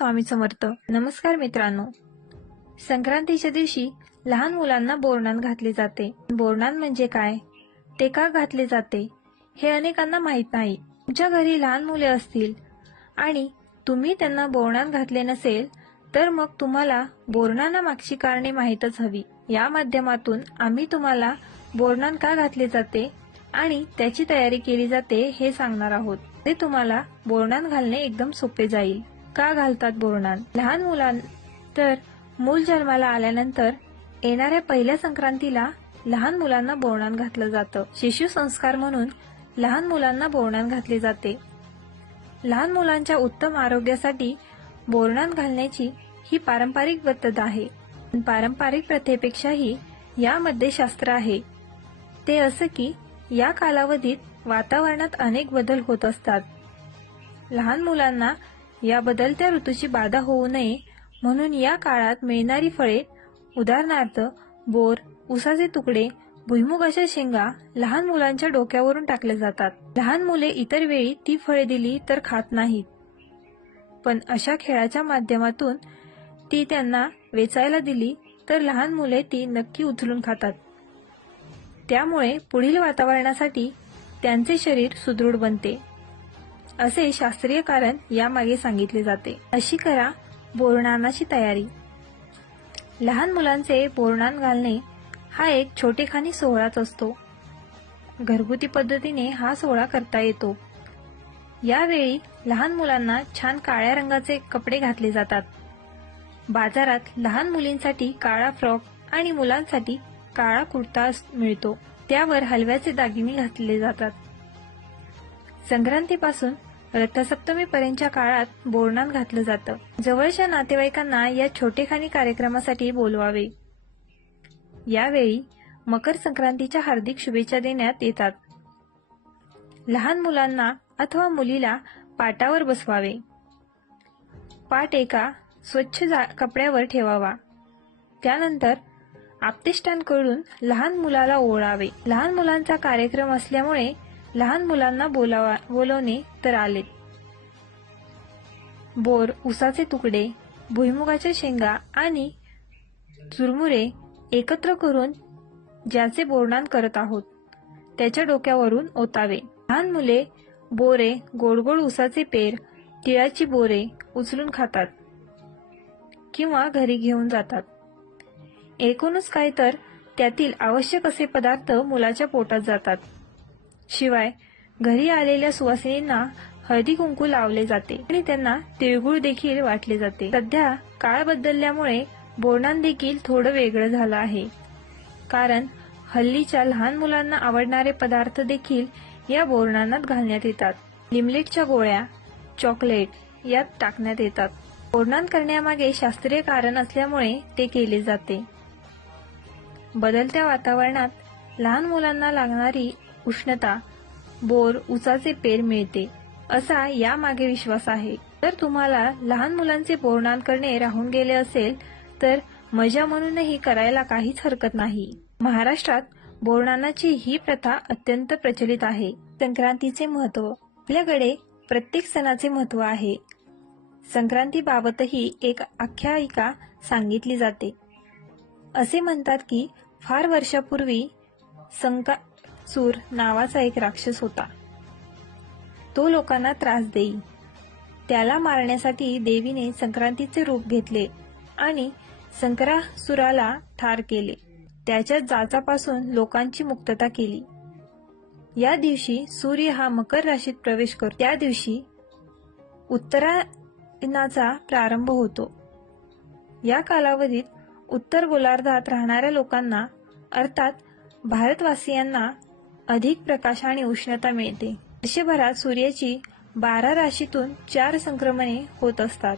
स्वामी समर्थ. नमस्कार मित्रांनो. संक्रांतीच्या दिवशी लहान मुलांना बोरणान घातले जाते. बोरणान म्हणजे काय? ते का घातले जाते. हे अनेकांना माहीत नाही. तुमच्या घरी लहान मुले असतील आणि तुम्ही त्यांना बोरणान घातले नसेल तर मग तुम्हाला बोरणाना मागची कारणे माहीतच हवी. या माध्यमातून आम्ही तुम्हाला बोरणान का घातले जाते आणि त्याची तयारी केली जाते हे सांगणार आहोत. ते तुम्हाला बोरणान घालणे एकदम सोपे जाईल. का घालतात बोरणान. लहान मुलां तर मूल जन्माला आल्यानंतर येणाऱ्या पहिल्या संक्रांतीला लहान मुलांना बोरणान घातलं जातं. शिशु संस्कार म्हणून लहान मुलांना बोरणान घातले जाते. लहान मुलांच्या उत्तम आरोग्यासाठी बोरणान घालण्याची ही पारंपरिक पद्धत आहे. पारंपरिक प्रथेपेक्षाही यामध्ये शास्त्र आहे. ते असं की या कालावधीत वातावरणात अनेक बदल होत असतात. लहान मुलांना या बदलत्या ऋतूची बाधा होऊ नये. म्हणून या काळात मिळणारी फळे उदाहरणार्थ बोर उसाचे तुकडे भुईमुगाच्या शेंगा लहान मुलांच्या डोक्यावरून टाकले जातात. लहान मुले इतर वेळी ती फळे दिली तर खात नाहीत. पण अशा खेळाच्या माध्यमातून ती त्यांना वेचायला दिली तर लहान मुले ती नक्की उचलून खातात. त्यामुळे पुढील वातावरणासाठी त्यांचे शरीर सुदृढ बनते. असे शास्त्रीय कारण यामागे सांगितले जाते. अशी करा बोरणानाची तयारी. लहान मुलांचे बोरणान घालणे हा एक छोटेखानी सोहळाच असतो. घरगुती पद्धतीने हा सोहळा करता येतो. यावेळी लहान मुलांना छान काळ्या रंगाचे कपडे घातले जातात. बाजारात लहान मुलींसाठी काळा फ्रॉक आणि मुलांसाठी काळा कुर्ता मिळतो. त्यावर हलव्याचे दागिने घातले जातात. संक्रांतीपासून रथसप्तमीपर्यंतच्या काळात बोरणात घातलं जातं. जवळच्या नातेवाईकांना या छोटेखानी कार्यक्रमासाठी बोलवावे. यावेळी मकर संक्रांतीच्या हार्दिक शुभेच्छा देण्यात येतात. लहान मुलांना अथवा मुलीला पाटावर बसवावे. पाट एका स्वच्छ कपड्यावर ठेवावा. त्यानंतर आप्तेष्टांकडून लहान मुलाला ओळावे लहान मुलांचा कार्यक्रम असल्यामुळे लहान मुलांना बोलावा बोलवणे तर आले. बोर उसाचे तुकडे भुईमुगाच्या शेंगा आणि चुरमुरे एकत्र करून ज्याचे बोरणान करत आहोत त्याच्या डोक्यावरून ओतावे. लहान मुले बोरे गोडगोड उसाचे पेर तिळाची बोरे उचलून खातात किंवा घरी घेऊन जातात. एकूणच काय तर त्यातील आवश्यक असे पदार्थ मुलाच्या पोटात जातात. शिवाय घरी आलेल्या सुवासिनींना हळदी कुंकू लावले जाते आणि त्यांना तिळगुळ देखील वाटले जाते. सध्या काळ बदलल्यामुळे बोरणान देखील थोडं वेगळं झालं आहे. कारण हल्लीच्या लहान मुलांना आवडणारे पदार्थ देखील या बोरणानात घालण्यात येतात. लिमलेटच्या गोळ्या चॉकलेट यात टाकण्यात येतात. बोरणान करण्यामागे शास्त्रीय कारण असल्यामुळे ते केले जाते. बदलत्या वातावरणात लहान मुलांना लागणारी उष्णता बोर उसाचे पेर मिळते असा यामागे विश्वास आहे. जर तुम्हाला लहान मुलांचे बोरणान करणे राहून गेले असेल तर मजा म्हणूनही करायला काहीच हरकत नाही. महाराष्ट्रात बोरणानाची ही प्रथा अत्यंत प्रचलित आहे. संक्रांतीचे महत्त्व आपल्याकडे प्रत्येक सणाचे महत्त्व आहे. संक्रांतीबाबतही एक आख्यायिका सांगितली जाते. असे म्हणतात की फार वर्षापूर्वी सूर नावाचा एक राक्षस होता. तो लोकांना त्रास देई. त्याला मारण्यासाठी देवीने संक्रांतीचे रूप घेतले आणि संक्रासुराला ठार केले. त्याच्या जाचापासून लोकांची मुक्तता केली. या दिवशी सूर्य हा मकर राशीत प्रवेश करतो. त्या दिवशी उत्तरायणाचा प्रारंभ होतो. या कालावधीत उत्तर गोलार्धात राहणाऱ्या लोकांना अर्थात भारतवासियांना अधिक प्रकाश आणि उष्णता मिळते. वर्षभरात सूर्याची बारा राशीतून चार संक्रमणे होत असतात.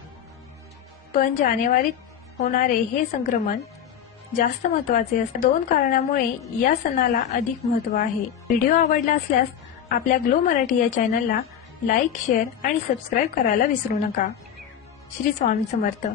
पण जानेवारीत होणारे हे संक्रमण जास्त महत्त्वाचे असते. दोन कारणामुळे या सणाला अधिक महत्त्व आहे. व्हिडिओ आवडला असल्यास आपल्या ग्लो मराठी या चॅनलला लाईक शेअर आणि सबस्क्राईब करायला विसरू नका. श्री स्वामी समर्थ.